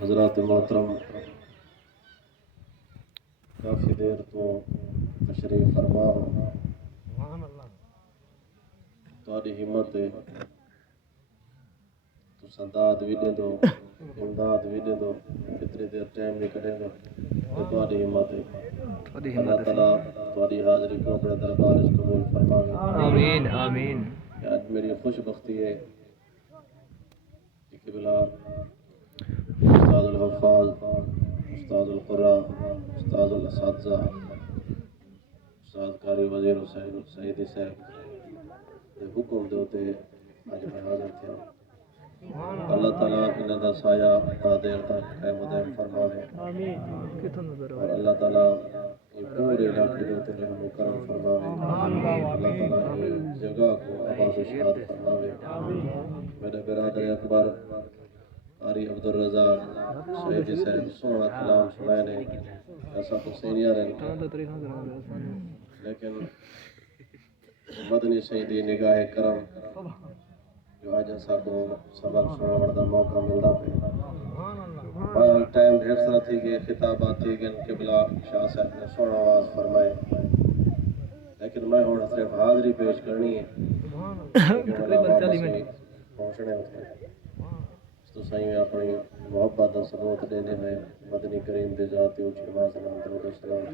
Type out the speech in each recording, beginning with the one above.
حضرات محترم کافی دیر تو تشریف فرما ہو، تاری ہمت ہے تو سداد بھی دے دو، امداد بھی دے دو، اتنی دیر ٹائم نہیں کرے گا تو تاری ہمت ہے۔ اللہ تعالیٰ تاری حاضری کو اپنے دربار اس قبول فرماوے۔ آمین آمین۔ آج میری خوش بختی ہے کہ قبلہ استاد الحفاظ، استاد القراء، استاد الاساتذہ، استاد قاری وزیر حسین سعیدی صاحب دے حکم دے ہوتے آج میں حاضر تھا۔ اللہ تعالیٰ انہاں دا سایہ تا دیر تک قائم و دائم فرماوے، اور اللہ تعالیٰ یہ پورے علاقے دے ہوتے رحم و کرم فرماوے۔ اللہ تعالیٰ یہ جگہ کو آباد و شاد فرماوے۔ میرے برادر اکبر قاری عبدالرزاق سعیدی صاحب سونا کلام سنائے نے، ایسا تو سینئر ہیں لیکن مدنی سیدی نگاہ کرم جو آج ایسا کو سبق سننے والا موقع ملتا پہ بہرحال ٹائم ڈھیر سارا تھی کہ خطابات تھی کہ قبلہ شاہ صاحب نے سونا آواز فرمائے، لیکن میں ہوں صرف حاضری پیش کرنی ہے کیونکہ میرا واپس ہی پہنچنے ہوتے ہیں۔ تو صحیح میں اپنی محبت اور ثبوت دینے میں مدنی کریم دے ذاتی اونچی نماز سلام درود و سلام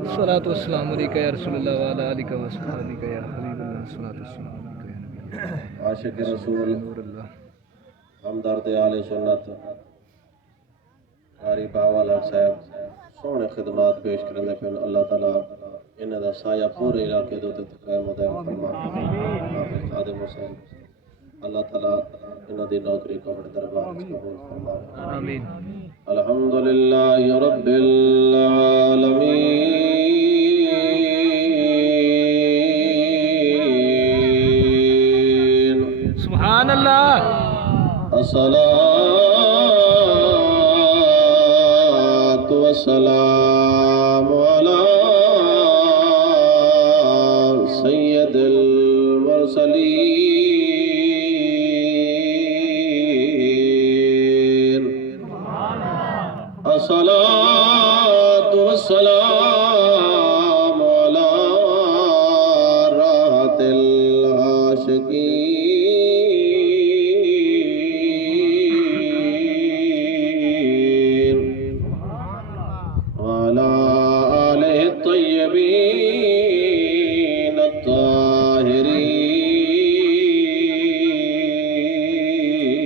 الصلاۃ والسلام علیکہ یا رسول اللہ وعلی آلہ و اصحابہ یا حبیب اللہ، الصلاۃ والسلام علیکہ یا نبی اللہ۔ عاشق رسول ہمدرد اہل سنت قاری بہاول حق صاحب سونے خدمات پیش کرنے پہ اللہ تعالیٰ انہاں دا سایہ پورے علاقے دے تے قائم و دائم فرمائے۔ خادم حسین اللہ تعالیٰ انہاں دی نوکری کو اپنے دربار وچ قبول فرمائے۔ آمین۔ الحمدللہ رب العالمین، سبحان اللہ۔ الصلاۃ والسلام علی سید المرسلین، الصلاۃ والسلام علی راحت العاشقین، وعلى آلہ الطیبین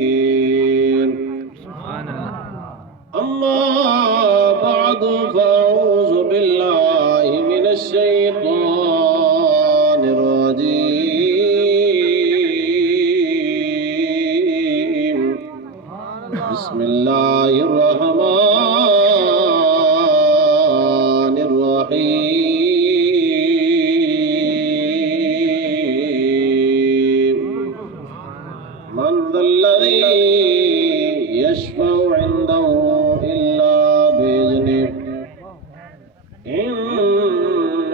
الطاہرین۔ سبحان اللہ۔ اما بعد فاعوذ باللہ من الشیطان الرجیم، بسم اللہ الرحمن الرحیم، من ذا الذی یشفع عنده الا بإذنه، ان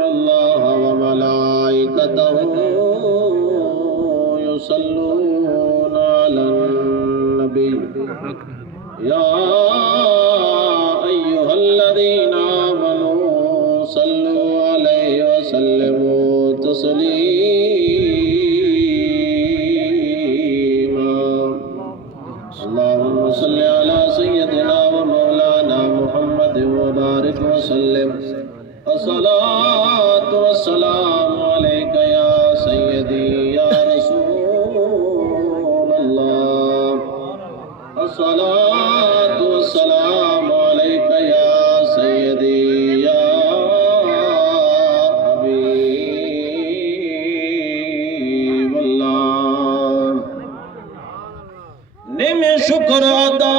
اللہ وملائکته یصلون علی النبی، یا ایہا الذین آمنوا صلوا علیہ وسلموا تسلیما، اللہم صلی علی سیدنا و مولانا محمد وبارک وسلم، الصلاۃ والسلام علیک یا سیدی یا رسول اللہ، الصلاۃ والسلام علیک یا سیدی یا حبیب اللہ۔ نیم شکر ادا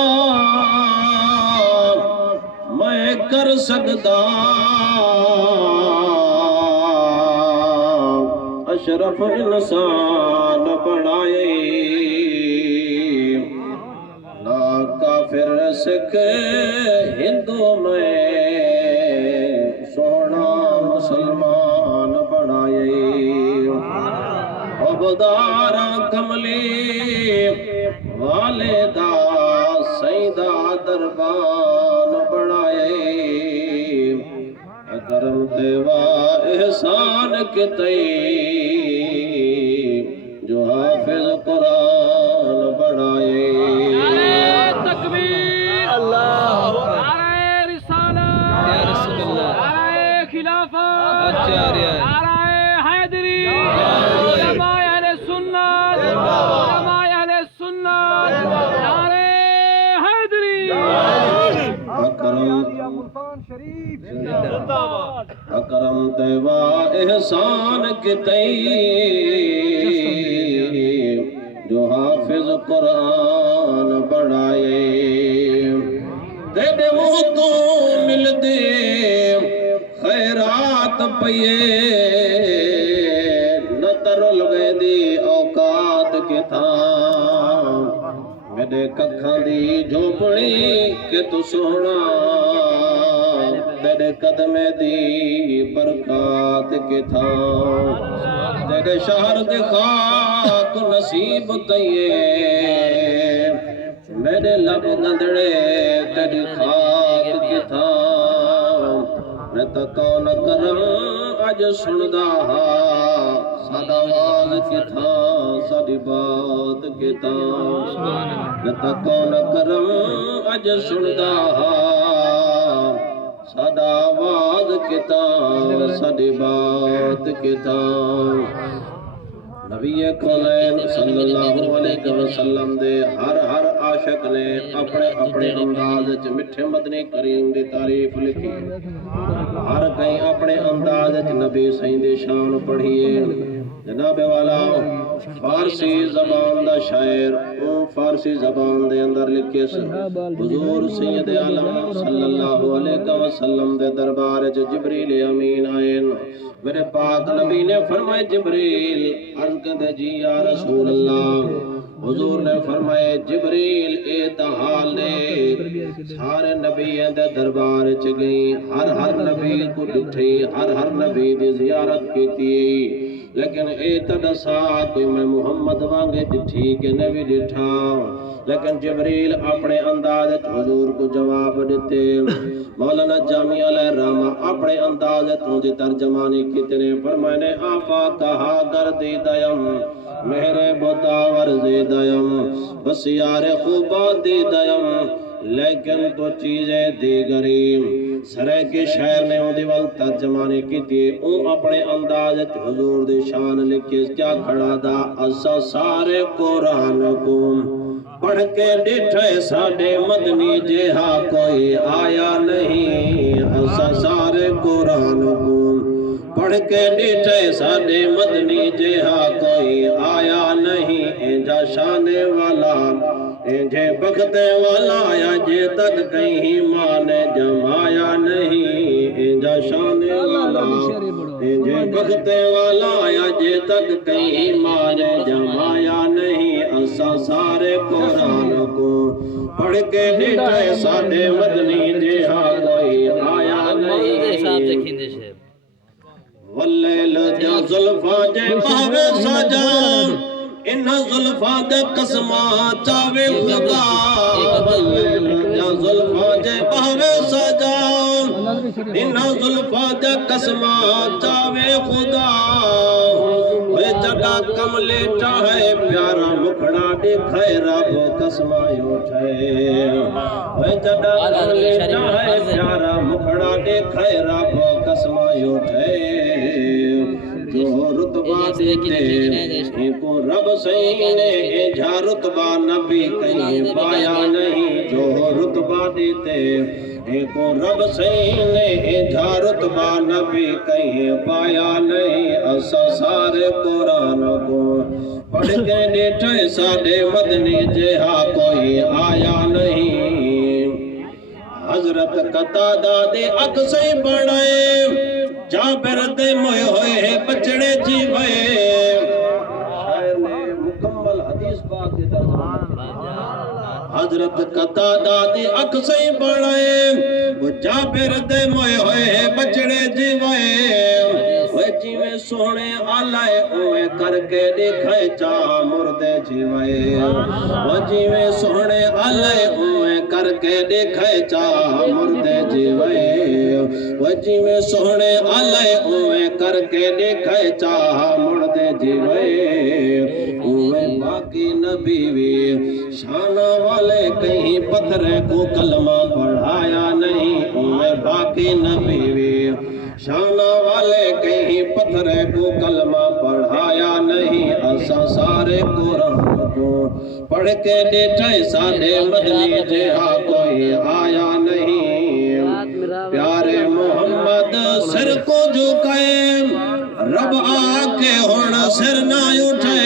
میں کر سکتا، اشرف انسان بنائے، نہ کافر سکھ ہندو میں سونا مسلمان بنائے، عبدار کملی والدہ سیدہ دربان بڑھائے کرم تیوا احسان کے تئی جو حافظ قرآن بڑھائے تکبیر اللہ نعرہ رسالت یا رسول اللہ نعرہ خلافت اچھا رہا ہے نعرہ حیدری علماء اہل سنت علماء اہل سنت نعرہ حیدری اکرم تیوا احسان کے تئی جو حافظ قرآن بڑھائے تیرے منہ تو مل دے خیرات پیے نہ ترل گئے دی اوقات کے تھا میرے ککھاں دی جھوپڑی کہ تو سونا تیرے قدمے دی برکات کے تھا تیرے شہر دے خاک نصیب تیے میرے لب گندڑے تیری خاک کے تھا میں تو کون کرم اج سندا ساڈا آواز کے تھا ساڈی بات کے تھا میں تو کون کرم اج سندا ساڈا آواز کے تھا ساڈی بات کے تھا نبی کونین صلی اللہ علیہ وسلم دے ہر عاشق نے اپنے اپنے انداز وچ میٹھے مدنی کریم دی تعریف لکھی ہر کہیں اپنے انداز وچ نبی سائیں دی شان پڑھیے جناب والا فارسی زبان دا شاعر فارسی زبان دے اندر لکھے حضور سید عالم صلی اللہ علیہ وسلم دے دربار وچ جبریل امین آئے میرے پاک نبی نے فرمائے جبریل عرض کردے جی یا رسول اللہ حضور نے فرمائے جبریل اے تحال نے سارے نبیوں دے دربار چ گئی ہر نبی کو ڈٹھی ہر نبی دی زیارت کیتی لیکن اے تدسا کوئی میں محمد وانگے ڈٹھی کہ نبی ڈٹھا لیکن جبریل اپنے انداز حضور کو جواب دیتے مولانا جامی علیہ الرحمہ اپنے انداز دی ترجمانی کتنے فرمانے آفا کہا گردی دیم میرے بوتا ورزی دیم بس یار خوبا دی دیم لیکن تو چیزیں دیگریم سرے کے شہر نے وہ دیوال ترجمانی کی تھی اپنے انداز حضور دی شان لکھی کیا کھڑا دا اسا سارے قرآن کو پڑھ کے ڈٹھے ساڑے مدنی جہاں کوئی آیا نہیں اسا سارے قرآن کو پڑھ کے ڈٹھے ساڑے مدنی جہاں کوئی آیا نہیں انجا شانے والا انجھے بختے والا آیا جے تک کہیں ماں نے جمایا نہیں انجا شانے والا انجھے بختے والا آیا جے تک کہیں ماں نے جمایا نہیں اسا سارے قرآن کو پڑھ کے ڈٹھے ساڑے مدنی جہاں کوئی آیا نہیں واللیل جا ظلفاں جے پاوے سجا ان ظلفاں دے قسمہ چاوے خدا واللیل جا ظلفاں جے پاوے سجا ان ظلفاں دے قسمہ چاوے خدا وے جگہ کملے چاہے پیارا مکھڑا دکھائے رب قسمہ اٹھے وے جگہ کملے چاہے پیارا مکھڑا دکھائے رب قسمہ اٹھے جو رتبہ دیتے کو رب صحیح نے جا رتبہ نبی کہیں پایا نہیں جو رتبہ دیتے کو رب صحیح نے جا رتبہ نبی کہیں پایا نہیں اسا سارے قرآن کو پڑھ کے ڈٹھے ساڑے مدنی جہاں کوئی آیا نہیں حضرت قطادہ دے اکسے بڑھائے جابر دے موئے ہوئے بچڑے جیوے شاعر نے مکمل حدیث پاک دے حضرت قطادہ دے اکسے بڑھائے وہ جابر دے موئے ہوئے بچڑے جیوے وہ جیوے سونے آلائے اوے کر کے دکھائے چاہ مردے جیوے وہ جیوے سونے آلائے اوے کر کے دیکھے چاہ مردے جیوے وہ جیوے سونے آلے اوے کر کے دیکھے چاہ مردے جیوے اوے باقی نبی وی شان والے کہیں پتھر کو کلمہ پڑھایا نہیں اوے باقی نبی وی شان والے کہیں پتھر کو کلمہ پڑھایا نہیں اسا سارے قرآن کو پڑھ کے دیٹھے سارے مدنی جہاں کوئی آیا نہیں پیارے محمد سر کو جھکائے رب آکے ہون سر نہ اٹھے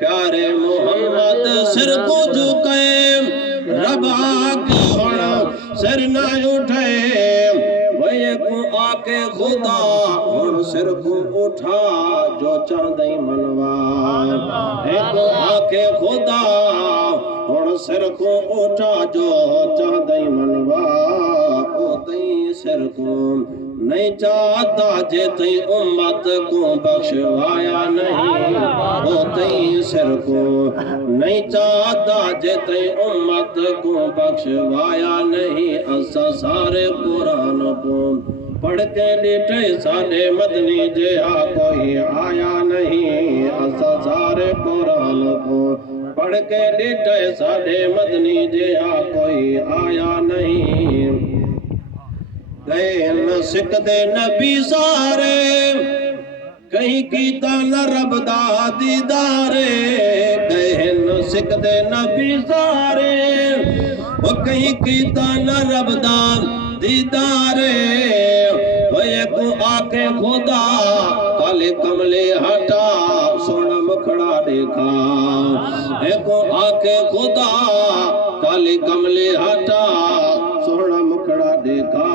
پیارے محمد سر کو جھکائے رب آکے ہون سر نہ اٹھے کو آکے خدا ہون سر کو اٹھا جو چاندیں منوا ایک آکے خدا ہون سر کو اٹھا جو چاندیں منوا او تیں سر کو نہیں چاہتا جے تیں امت کو بخشوایا نہیں او تیں سر کو نہیں چاہتا جے تیں امت کو بخشوایا نہیں اسا سارے قرآن کو پڑھ کے لیٹے سارے مدنی جہاں کوئی آیا نہیں اسا سارے قرآن کو پڑھ کے لیٹے سارے مدنی جہاں کوئی آیا نہیں گئے نہ سکتے نبی سارے کہیں کیتا نہ رب دا دیدارے گئے نہ سکتے نبی سارے وہ کہیں کیتا نہ رب دا دیدارے وہ ایک آکے خدا کالے کملے ہٹا سونا مکھڑا دیکھا ایک آکے خدا کالے کملے ہٹا سونا مکھڑا دیکھا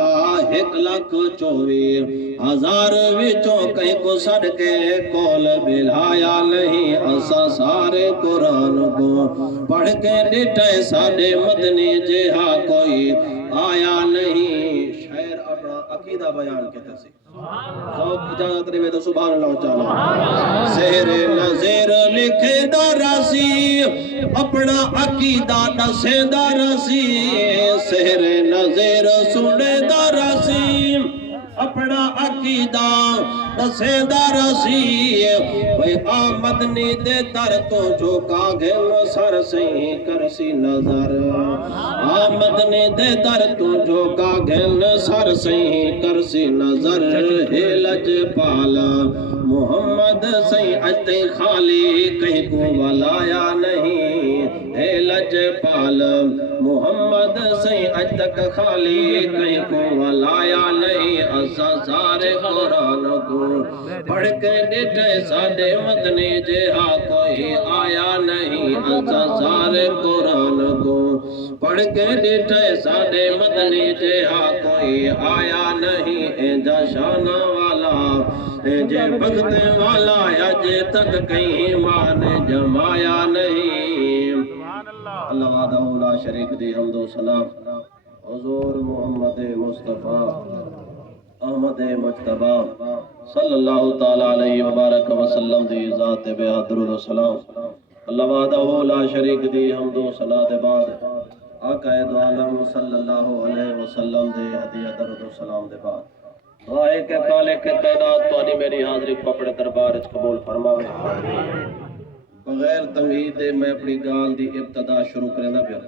1,24,000 وچوں کہیں کو سڑ کے کول بلایا نہیں اسا سارے قرآن کو پڑھ کے ڈٹھے سارے مدنی جہاں کوئی آیا نہیں شاعر اپنا عقیدہ بیان کہتے سے ذوق اجازت رہے تو سبحان اللہ تعالی سحر نظیر لکھے دا راسی اپنا عقیدہ دسے دا راسی سحر نظیر سنے دا راسی اپنا عقیدہ دسے دا راسی وے آمدنی دے در تو جھوکا گھن سر سے کرسی نظر آمدنی دے در تو جھوکا گھن سر سے کرسی نظر ہے لج پالا محمد سے اجتے خالی کہیں کو ولایا نہیں ہے لج پال محمد سے اج تک خالی کہیں کو ولایا نہیں اسا سارے قرآن کو پڑھ کے ڈٹھے ساڑے مدنی جہاں کوئی آیا نہیں اسا سارے قرآن کو پڑھ کے ڈٹھے ساڑے مدنی جہاں کوئی آیا نہیں اینجا شانہ والا اینجے بغتے والا اج تک کہیں مان جمایا نہیں اللہ وحدہ لا شریک دی حمد و ثنا حضور محمد مصطفیٰ احمد مجتبہ صلی اللہ تعالی علیہ وبارک وسلم دی ذات بے حد درود و سلام اللہ وحدہ لا شریک دی حمد و ثنا دے بعد آقا دو عالم صلی اللہ علیہ وسلم دے ہدیہ درود و سلام دے بعد دعا ہے کہ خالق کائنات تو میری حاضری کو اپنے دربار وچ قبول فرماوے بغیر تمہید میں اپنی گال دی ابتدا شروع کرنا پیا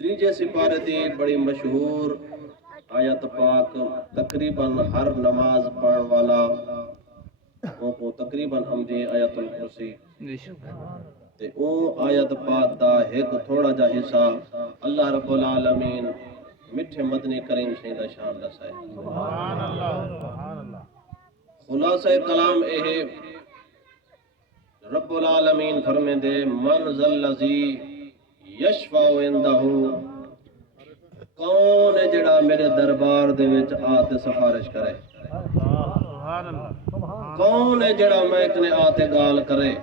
تریجے سپارے دی بڑی مشہور آیت پاک تقریباً ہر نماز پڑھن والا کو تقریباً ہمدی آیت الکرسی تے او آیت پاک دا ایک تھوڑا جا حصہ اللہ رب العالمین مٹھے مدنی کریم شہیدہ شان دسائے سبحان اللہ خلاصہ کلام اے رب العالمین فرمے دے من ذا الذی یشفع عندہ کون ہے جڑا میرے دربار دے وچ آتے سفارش کرے کون ہے جڑا میں کنے آتے گال کرے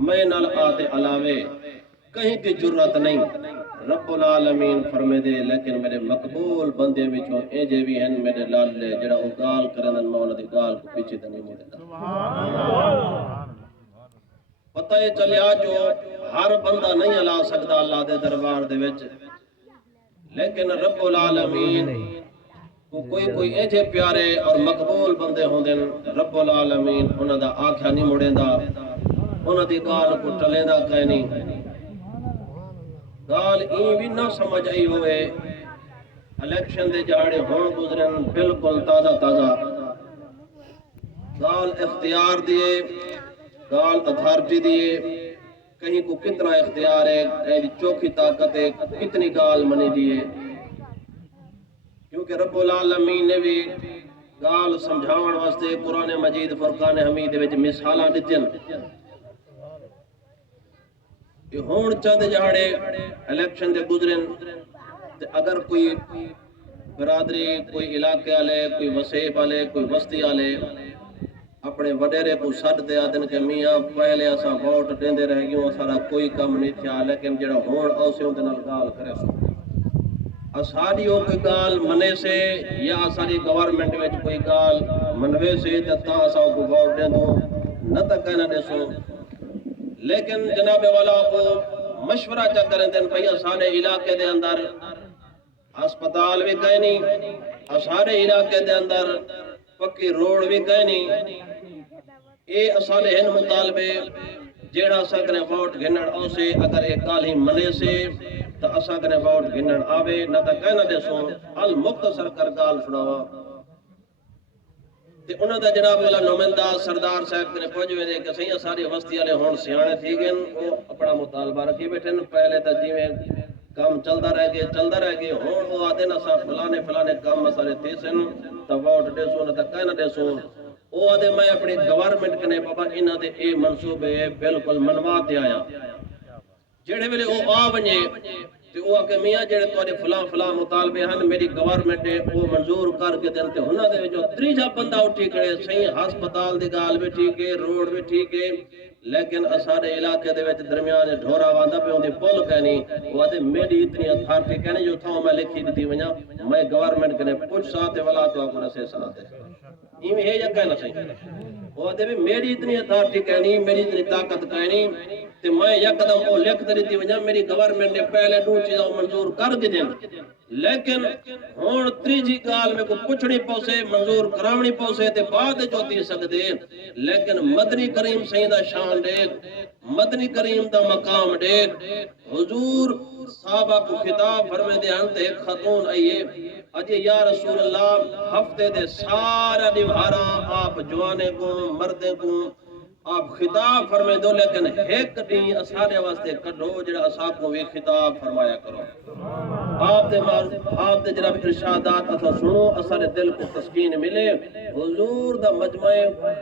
میں نال آتے علاوے کہیں کی جرات نہیں رب العالمین فرمے دے لیکن میرے مقبول بندے وچوں اے جے بھی ہیں میرے لالے جڑا او گال کرن مولا دی گال کو پیچھے تے نہیں موڑدا پتہ یہ چلیا جو ہر بندہ نہیں لا سکتا اللہ دے دربار دے وچ، لیکن رب العالمین کو کوئی ایجے پیارے اور مقبول بندے ہوندے رب العالمین انہاں دا آکھیا نہیں مڑیندا، انہاں دی گال کو ٹلیندا کہیں نہیں۔ گال این بھی نہ سمجھ آئی ہوئے الیکشن دے جاڑے ہون گزرن بالکل تازہ تازہ، گال اختیار دیے، گال اتھارٹی دیے، کہیں کو کتنا اختیار ہے، کہیں دی چوکھی طاقت ہے، کتنی گال منی دیے، کیونکہ رب العالمین نے بھی گال سمجھاون واسطے قرآن مجید فرقان حمید وچ مثالاں دتیاں۔ کہ ہون چند جہاڑے الیکشن دے گزرن تے اگر کوئی برادری، کوئی علاقے والے، کوئی وسیب والے، کوئی بستی والے اپنے وڈیرے کو سد دے آدن کہ میاں پہلے اساں ووٹ دیندے رہ گیوں، سارا کوئی کم نہیں تھیا، لیکن جڑا ہون اوسے اون دے نال گال کرے سو، اساڑی او کوئی گال منے سے یا اساڑی گورنمنٹ وچ کوئی گال منوے سے تاں اساں کو ووٹ دیندوں نہ تک کہنا دیسوں، لیکن جناب والا کو مشورہ چا کریں دن بھئی اساڑے علاقے دے اندر ہسپتال بھی کہیں نہیں، اساڑے علاقے دے اندر پکی روڈ بھی کہیں نہیں، اے اساڑے ہن مطالبے جیڑا سکنے ووٹ گھنڑ اوسے اگر ایک گال ہی منے سے تو اساں کنے ووٹ گھنڑ آوے نہ تا کہنا دیسوں المختصر کر گال سناوا تے انہاں دا جناب والا نمائندہ سردار صاحب کنے پہنچ وے کہ صحیح ساری وسطی والے ہون سیانے تھی گئے او اپنا مطالبہ رکھی بیٹھے پہلے تا جیویں کام چلدا رہ گئے ہون او آدے نہ سا فلانے کام مسئلے تھے سن تا ووٹ دیسوں نہ تا کہنا دیسوں، او آدھے میں اپنی گورنمنٹ کنے بابا انہاں دے اے منصوبے بالکل منوا تے آیا، جڑے ویلے او آ ونجے تے او کہ میاں جڑے تواڈے فلاں مطالبے ہن میری گورنمنٹ او منظور کر کے دین تے انہاں دے وچوں تیجا بندہ اٹھی کھڑے صحیح ہسپتال دی گال بھی ٹھیک ہے، روڈ بھی ٹھیک ہے، لیکن اساڑے علاقے دے وچ درمیان ڈھورا واندا پہ ہوندی پل کہنی وہ آدھے میری اتنی اتھارٹی کہنی جو تھاؤں میں لکھی دیتی ونجا میں گورنمنٹ کنے پوچھ ساتے والا تو آپ کو نسے ساتے ایویں ہے یا کہنا صحیح، وہ آدھے بھی میری اتنی اتھارٹی کہنی، میری اتنی طاقت کہنی تے میں یک قدم او لکھ دیتی ونجا میری گورنمنٹ نے پہلے دو چیزوں منظور کر کے دیں، لیکن ہون تیجی گال میں کو پوچھنی پوسے منظور کرامنی پوسے تے بعد جو دی سکدے، لیکن مدنی کریم سیدہ شان دیکھ، مدنی کریم دا مقام دیکھ، حضور صحابہ کو خطاب فرمے دے ہنتے ایک خاتون آئیے اجے یا رسول اللہ ہفتے دے سارا دیوہارا آپ جوانے کو مردے کو آپ خطاب فرمے دو، لیکن ایک دن اسارے واسطے کڈو جڑا اساں کو بھی خطاب فرمایا کرو، آپ دے جناب ارشادات اسا سنو اسارے دل کو تسکین ملے، حضور دا مجمع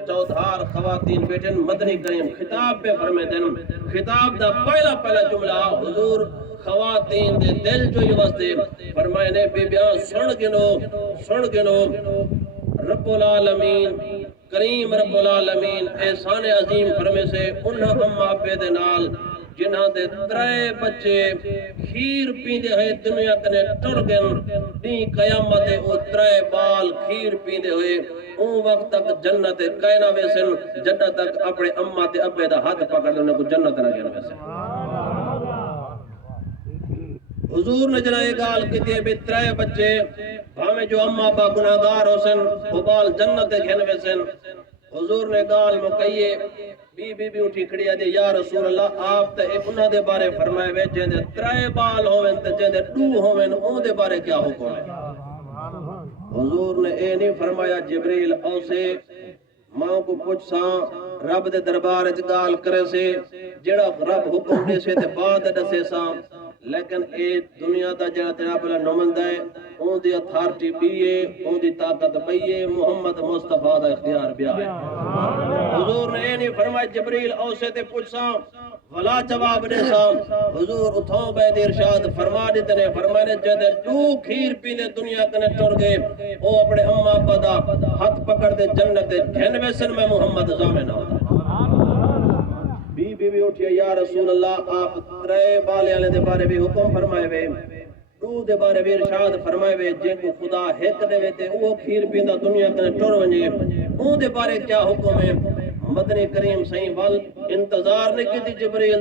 چودھار خواتین بیٹھن مدنی کریم خطاب پہ فرمے دن، خطاب دا پہلا جملہ حضور خواتین دے دل جو یہ واسطے فرمائے نے بی بیاں سن گنو رب العالمین کریم رب العالمین احسان عظیم فرمے سے انہاں اماں پہ دے نال جنہاں دے ترے بچے کھیر پیندے ہوئے دنیا کنے ٹر گئن دی قیامت او ترے بال کھیر پیندے ہوئے اون وقت تک جنت کائنا ویسن جنت تک اپنے اماں تے ابے دا ہاتھ پکڑ دے انہاں کو جنت نہ گئن ویسن۔ حضور نے جنہ یہ گال کہتے ہیں بھی ترے بچے ہمیں جو اماں با گناہگار ہو سن وہ بال جنت گھن ویسن، حضور نے گال مکئیے بی اٹھی کھڑی ہے یا رسول اللہ آپ تے انہاں دے بارے فرمائے وے جن دے ترے بال ہوئن تے جن دے ٹو ہوئن اون دے بارے کیا حکم ہے؟ حضور نے اے نہیں فرمایا جبریل اوسے ماں کو پوچھ ساں رب دے دربار اچ گال کرے سے جڑا رب حکم دے سے تے بعد دسے ساں، لیکن اے دنیا دا جڑا جناب اللہ نمائندہ ہے اون دی اتھارٹی بھی ہے، اون دی طاقت بھی ہے، محمد مصطفیٰ دا اختیار بھی ہے۔ حضور نے اے نہیں فرمایا جبریل اوسے تے پوچھاں ولا جواب دے ساں، حضور اتھوں بے دی ارشاد فرما دیتے نے فرمانے جدے دو کھیر پینے دنیا کنے ٹر گئے او اپنے اماں ابا دا ہاتھ پکڑ دے جنت جن ویسن میں محمد زامن ہوتا۔ بی اٹھیا یا رسول اللہ آپ ترے بالے والے دے بارے بھی حکم فرمائے وے، دو دے بارے بھی ارشاد فرمائے وے جے کو خدا ہک دے وے تے او کھیر پیندا دنیا کنے ٹر ونجے اون دے بارے کیا حکم ہے؟ مدنی کریم صحیح وال انتظار نہیں کیتی جبریل